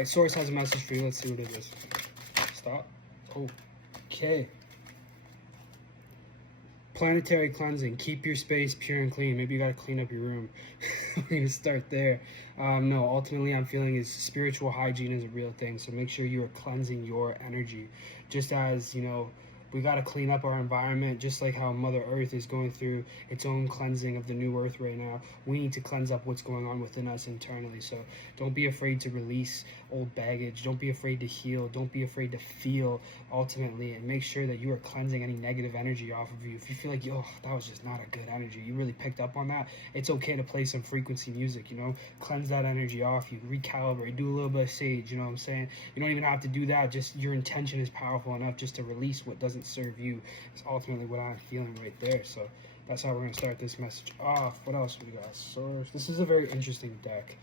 right, Source has a message for you. Let's see what it is. Stop. Okay. Planetary cleansing. Keep your space pure and clean. Maybe you got to clean up your room. We're going to start there. No, ultimately I'm feeling is spiritual hygiene is a real thing. So make sure you are cleansing your energy. Just as, you know, we got to clean up our environment, just like how Mother Earth is going through its own cleansing of the new Earth right now. We need to cleanse up what's going on within us internally. So don't be afraid to release old baggage. Don't be afraid to heal. Don't be afraid to feel ultimately, and make sure that you are cleansing any negative energy off of you. If you feel like, yo, that was just not a good energy, you really picked up on that, it's okay to play some frequency music, you know, cleanse that energy off you, recalibrate, do a little bit of sage, you know what I'm saying? You don't even have to do that, just your intention is powerful enough just to release what doesn't serve you. It's ultimately what I'm feeling right there. So that's how we're going to start this message off. What else we got? Source. This is a very interesting deck.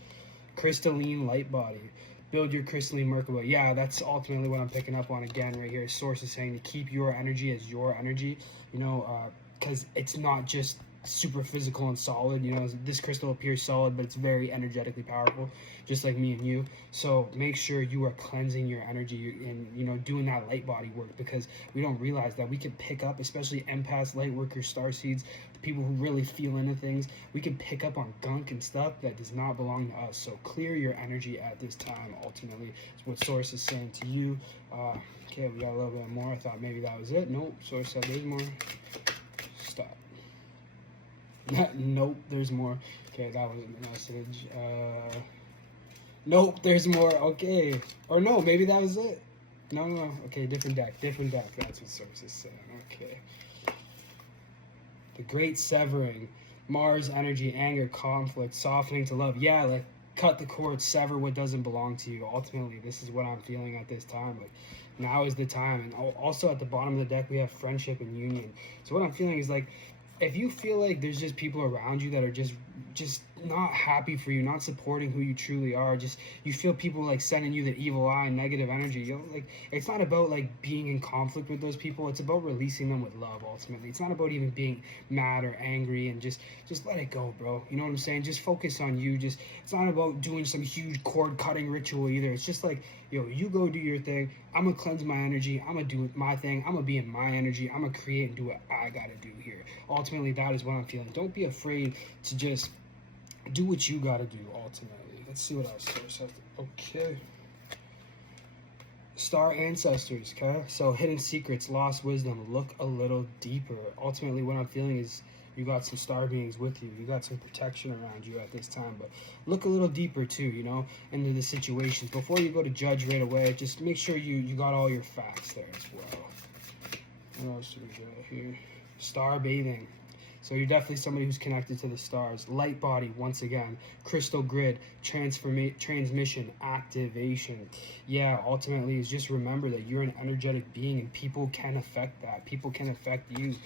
Crystalline light body. Build your crystalline Merkaba. Yeah, that's ultimately what I'm picking up on again right here. Source is saying to keep your energy as your energy, you know, because it's not just super physical and solid. You know, this crystal appears solid, but it's very energetically powerful, just like me and you. So make sure you are cleansing your energy and, you know, doing that light body work, because we don't realize that we can pick up, especially empaths, light workers, starseeds, the people who really feel into things. We can pick up on gunk and stuff that does not belong to us. So clear your energy at this time. Ultimately, is what Source is saying to you. Okay, we got a little bit more. I thought maybe that was it. Nope. Source said there's more. Stop. Nope, there's more. Okay, that wasn't the message. Nope, there's more. Okay. Or no, maybe that was it. No. Okay, different deck. Different deck. That's what Source is saying. Okay. The Great Severing. Mars energy, anger, conflict, softening to love. Yeah, like cut the cord, sever what doesn't belong to you. Ultimately, this is what I'm feeling at this time. Like, now is the time. And also at the bottom of the deck, we have friendship and union. So what I'm feeling is like, if you feel like there's just people around you that are just not happy for you, not supporting who you truly are, just you feel people like sending you the evil eye, negative energy, you know, like it's not about like being in conflict with those people. It's about releasing them with love. Ultimately, it's not about even being mad or angry, and just let it go, bro. You know what I'm saying? Just focus on you. Just, it's not about doing some huge cord cutting ritual either. It's just like, yo, you go do your thing. I'm gonna cleanse my energy. I'm gonna do my thing. I'm gonna be in my energy. I'm gonna create and do what I gotta do here. Ultimately, that is what I'm feeling. Don't be afraid to just do what you gotta do. Ultimately, let's see what else. Okay. Star ancestors. Okay. So hidden secrets, lost wisdom. Look a little deeper. Ultimately, what I'm feeling is you got some star beings with you. You got some protection around you at this time. But look a little deeper too, you know, into the situations. Before you go to judge right away, just make sure you got all your facts there as well. What else do we got here? Star bathing. So you're definitely somebody who's connected to the stars. Light body, once again. Crystal grid, transmission, activation. Yeah, ultimately is just remember that you're an energetic being and people can affect that. People can affect you,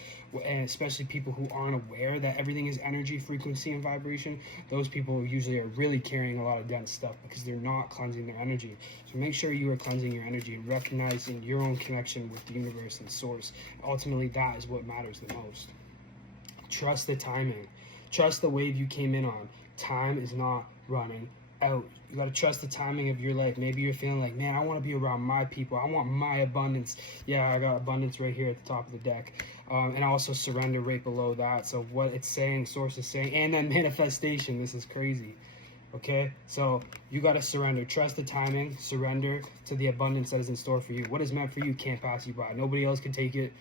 and especially people who aren't aware that everything is energy, frequency, and vibration. Those people usually are really carrying a lot of dense stuff because they're not cleansing their energy. So make sure you are cleansing your energy and recognizing your own connection with the universe and source. Ultimately, that is what matters the most. Trust the timing. Trust the wave you came in on. Time is not running out. You got to trust the timing of your life. Maybe you're feeling like, man, I want to be around my people. I want my abundance. Yeah, I got abundance right here at the top of the deck. And also surrender right below that. So what it's saying, Source is saying, and then manifestation. This is crazy. Okay, so you got to surrender. Trust the timing. Surrender to the abundance that is in store for you. What is meant for you can't pass you by. Nobody else can take it.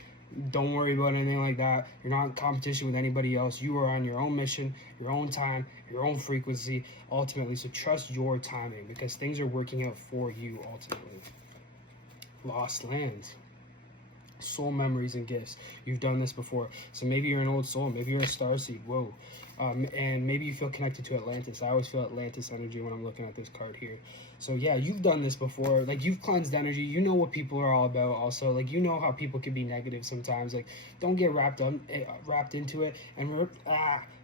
Don't worry about anything like that. You're not in competition with anybody else. You are on your own mission, your own time, your own frequency, ultimately. So trust your timing because things are working out for you, ultimately. Lost lands. Soul memories and gifts. You've done this before. So maybe you're an old soul. Maybe you're a starseed. Whoa. And maybe you feel connected to Atlantis. I always feel Atlantis energy when I'm looking at this card here. So yeah, you've done this before. Like, you've cleansed energy. You know what people are all about also. Like, you know how people can be negative sometimes. Like, don't get wrapped into it. And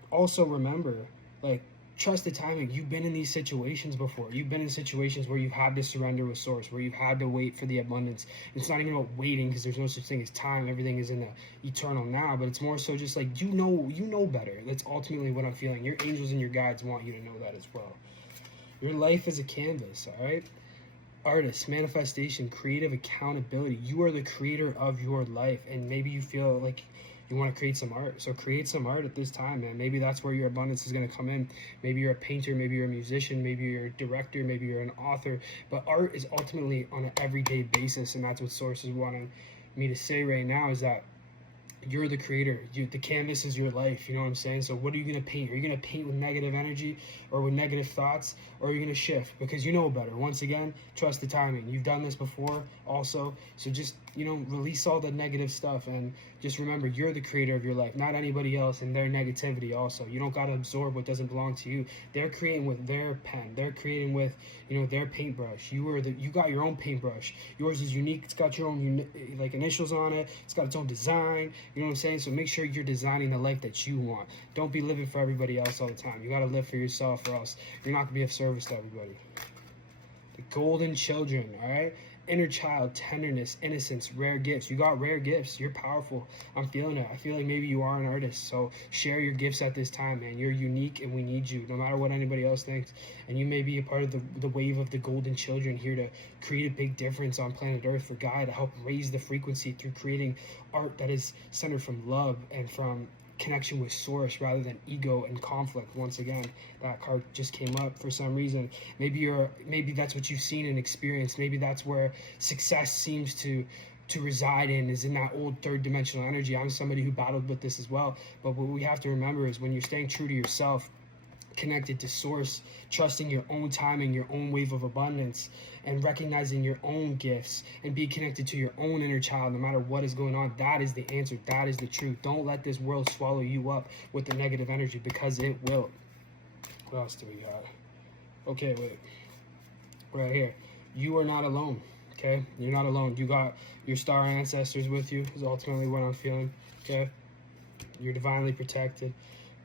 also remember, like, trust the timing. You've been in these situations before. You've been in situations where you've had to surrender with source, where you've had to wait for the abundance. It's not even about waiting because there's no such thing as time. Everything is in the eternal now, but it's more so just like, you know better. That's ultimately what I'm feeling. Your angels and your guides want you to know that as well. Your life is a canvas, all right? artist, manifestation, creative accountability. You are the creator of your life, and maybe you feel like you want to create some art. So create some art at this time, man. Maybe that's where your abundance is going to come in. Maybe you're a painter, maybe you're a musician, maybe you're a director, maybe you're an author. But art is ultimately on an everyday basis, and that's what Source is wanting me to say right now, is that you're the creator. The canvas is your life. You know what I'm saying? So what are you going to paint? Are you going to paint with negative energy or with negative thoughts? Or are you going to shift? Because you know better. Once again, trust the timing. You've done this before also. So just, release all the negative stuff. And just remember, you're the creator of your life, not anybody else and their negativity also. You don't got to absorb what doesn't belong to you. They're creating with their pen. They're creating with, their paintbrush. You got your own paintbrush. Yours is unique. It's got your own initials on it. It's got its own design. You know what I'm saying? So make sure you're designing the life that you want. Don't be living for everybody else all the time. You got to live for yourself, or else you're not going to be of service to everybody. The golden children, all right? Inner child, tenderness, innocence, rare gifts. You got rare gifts. You're powerful. I'm feeling it. I feel like maybe you are an artist. So share your gifts at this time, man. You're unique, and we need you, no matter what anybody else thinks. And you may be a part of the wave of the golden children here to create a big difference on planet Earth for Gaia, to help raise the frequency through creating art that is centered from love and from connection with source rather than ego and conflict. Once again, that card just came up for some reason. Maybe that's what you've seen and experienced. Maybe that's where success seems to reside in, is in that old third dimensional energy. I'm somebody who battled with this as well. But what we have to remember is, when you're staying true to yourself, connected to source, trusting your own timing, your own wave of abundance, and recognizing your own gifts, and be connected to your own inner child, no matter what is going on, that is the answer. That is the truth. Don't let this world swallow you up with the negative energy, because it will. What else do we got? Okay, wait. Right here. You are not alone. Okay? You're not alone. You got your star ancestors with you, is ultimately what I'm feeling. Okay? You're divinely protected.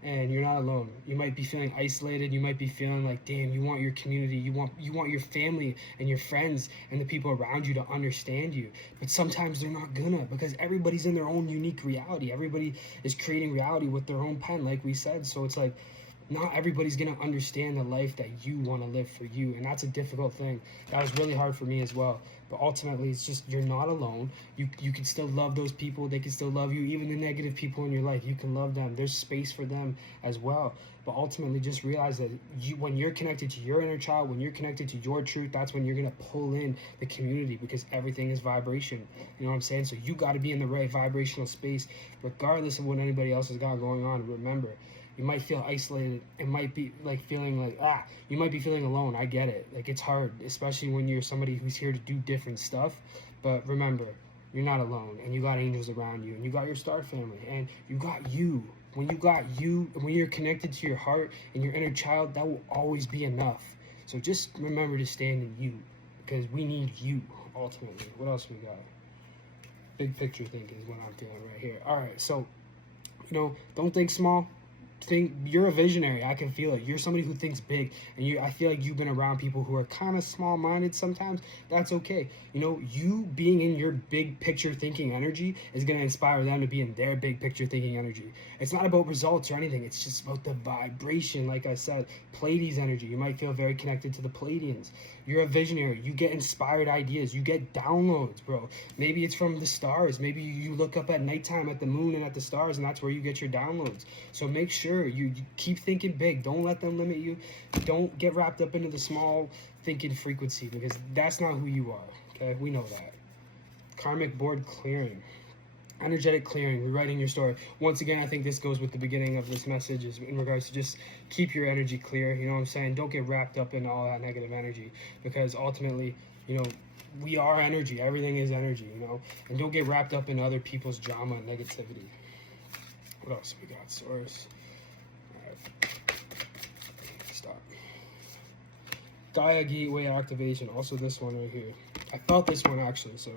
And you're not alone. You might be feeling isolated. You might be feeling like, damn, you want your community, you want your family and your friends and the people around you to understand you. But sometimes they're not gonna, because everybody's in their own unique reality. Everybody is creating reality with their own pen, like we said. So it's like, not everybody's gonna understand the life that you want to live for you, and that's a difficult thing. That was really hard for me as well. But ultimately, it's just, you're not alone. You can still love those people. They can still love you. Even the negative people in your life, you can love them. There's space for them as well. But ultimately, just realize that when you're connected to your inner child, when you're connected to your truth, that's when you're gonna pull in the community, because everything is vibration. You know what I'm saying? So you got to be in the right vibrational space, regardless of what anybody else has got going on. Remember, you might feel isolated. It might be like feeling like, you might be feeling alone. I get it. Like, it's hard, especially when you're somebody who's here to do different stuff. But remember, you're not alone, and you got angels around you, and you got your star family, and you got you. When you got you, and when you're connected to your heart and your inner child, that will always be enough. So just remember to stand in you, because we need you, ultimately. What else we got? Big picture thinking is what I'm feeling right here. All right, so, don't think small. You're a visionary. I can feel it. You're somebody who thinks big, and I feel like you've been around people who are kind of small-minded sometimes. That's okay. You being in your big picture thinking energy is going to inspire them to be in their big picture thinking energy. It's not about results or anything. It's just about the vibration. Like I said, Pleiades energy. You might feel very connected to the Pleiadians. You're a visionary. You get inspired ideas. You get downloads, bro. Maybe it's from the stars. Maybe you look up at nighttime at the moon and at the stars, and that's where you get your downloads. So make sure you keep thinking big. Don't let them limit you. Don't get wrapped up into the small thinking frequency, because that's not who you are. Okay, we know that. Karmic board clearing. Energetic clearing, rewriting your story. Once again, I think this goes with the beginning of this message, is in regards to just keep your energy clear. You know what I'm saying? Don't get wrapped up in all that negative energy, because ultimately, we are energy. Everything is energy, and don't get wrapped up in other people's drama and negativity. What else we got? Source. All right. Stop. Gaia Gateway activation. Also this one right here. I felt this one actually, so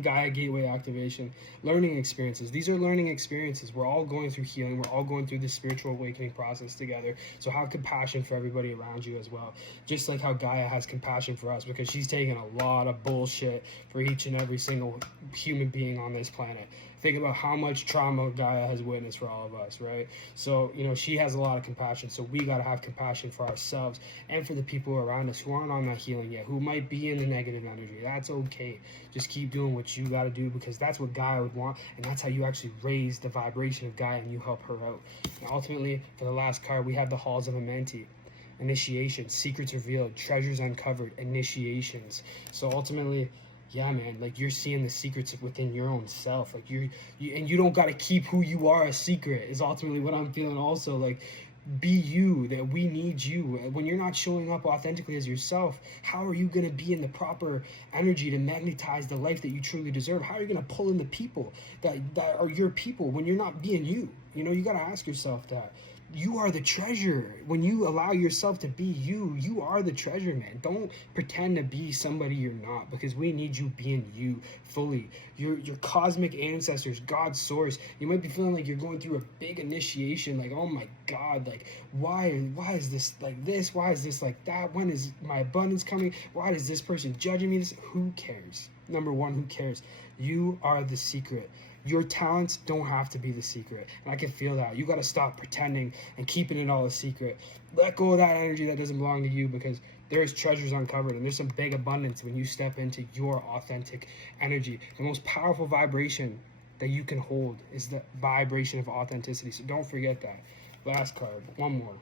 Gaia Gateway activation, learning experiences. These are learning experiences. We're all going through healing. We're all going through this spiritual awakening process together. So have compassion for everybody around you as well. Just like how Gaia has compassion for us, because she's taken a lot of bullshit for each and every single human being on this planet. Think about how much trauma Gaia has witnessed for all of us, right? So, you know, she has a lot of compassion. So we got to have compassion for ourselves and for the people around us who aren't on that healing yet, who might be in the negative energy. That's okay. Just keep doing what you got to do, because that's what Gaia would want. And that's how you actually raise the vibration of Gaia and you help her out. And ultimately, for the last card, we have the Halls of Amenti. Initiation, secrets revealed, treasures uncovered, initiations. So ultimately, yeah, man, like you're seeing the secrets within your own self. Like you and you don't got to keep who you are a secret, is ultimately what I'm feeling also. Like, be you, that we need you. When you're not showing up authentically as yourself, how are you going to be in the proper energy to magnetize the life that you truly deserve? How are you going to pull in the people that are your people when you're not being you? You know, you got to ask yourself that. You are the treasure. When you allow yourself to be you, you are the treasure, man. Don't pretend to be somebody you're not, because we need you being you fully. Your cosmic ancestors, God's source. You might be feeling like you're going through a big initiation, like, oh my God, like why is this like this? Why is this like that? When is my abundance coming? Why is this person judging me? Who cares? Number one, who cares? You are the secret. Your talents don't have to be the secret. And I can feel that. You got to stop pretending and keeping it all a secret. Let go of that energy that doesn't belong to you, because there's treasures uncovered and there's some big abundance when you step into your authentic energy. The most powerful vibration that you can hold is the vibration of authenticity. So don't forget that. Last card, one more.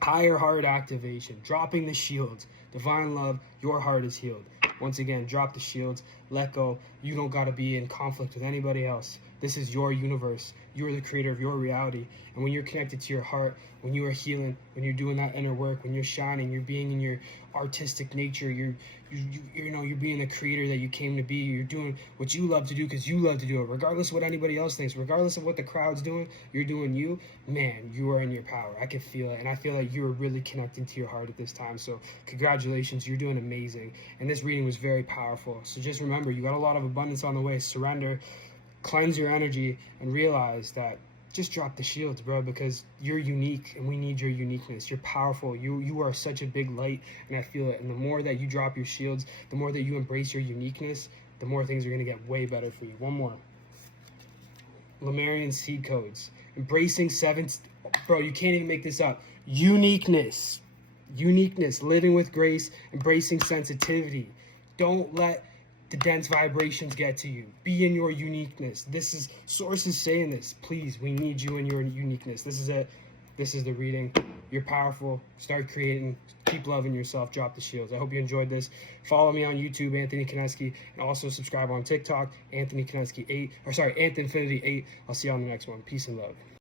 Higher heart activation, dropping the shields. Divine love, your heart is healed. Once again, drop the shields, let go. You don't got to be in conflict with anybody else. This is your universe. You're the creator of your reality. And when you're connected to your heart, when you are healing, when you're doing that inner work, when you're shining, you're being in your artistic nature, you're being the creator that you came to be. You're doing what you love to do because you love to do it, regardless of what anybody else thinks, regardless of what the crowd's doing. You're doing you. Man, you are in your power. I can feel it, and I feel like you are really connecting to your heart at this time. So congratulations, you're doing amazing. And this reading was very powerful. So just remember, you got a lot of abundance on the way. Surrender, cleanse your energy, and realize that just drop the shields, bro, because you're unique and we need your uniqueness. You're powerful. You are such a big light, and I feel it. And the more that you drop your shields, the more that you embrace your uniqueness, the more things are going to get way better for you. One more. Lemurian seed codes. Embracing seventh. Bro, you can't even make this up. Uniqueness. Uniqueness. Living with grace. Embracing sensitivity. Don't let the dense vibrations get to you. Be in your uniqueness. This is sources saying this. Please, we need you in your uniqueness. This is it. This is the reading. You're powerful. Start creating. Keep loving yourself. Drop the shields. I hope you enjoyed this. Follow me on YouTube, Anthony Koneski, and also subscribe on TikTok, Anthony Koneski 8. Or sorry, Anthony Infinity 8. I'll see you on the next one. Peace and love.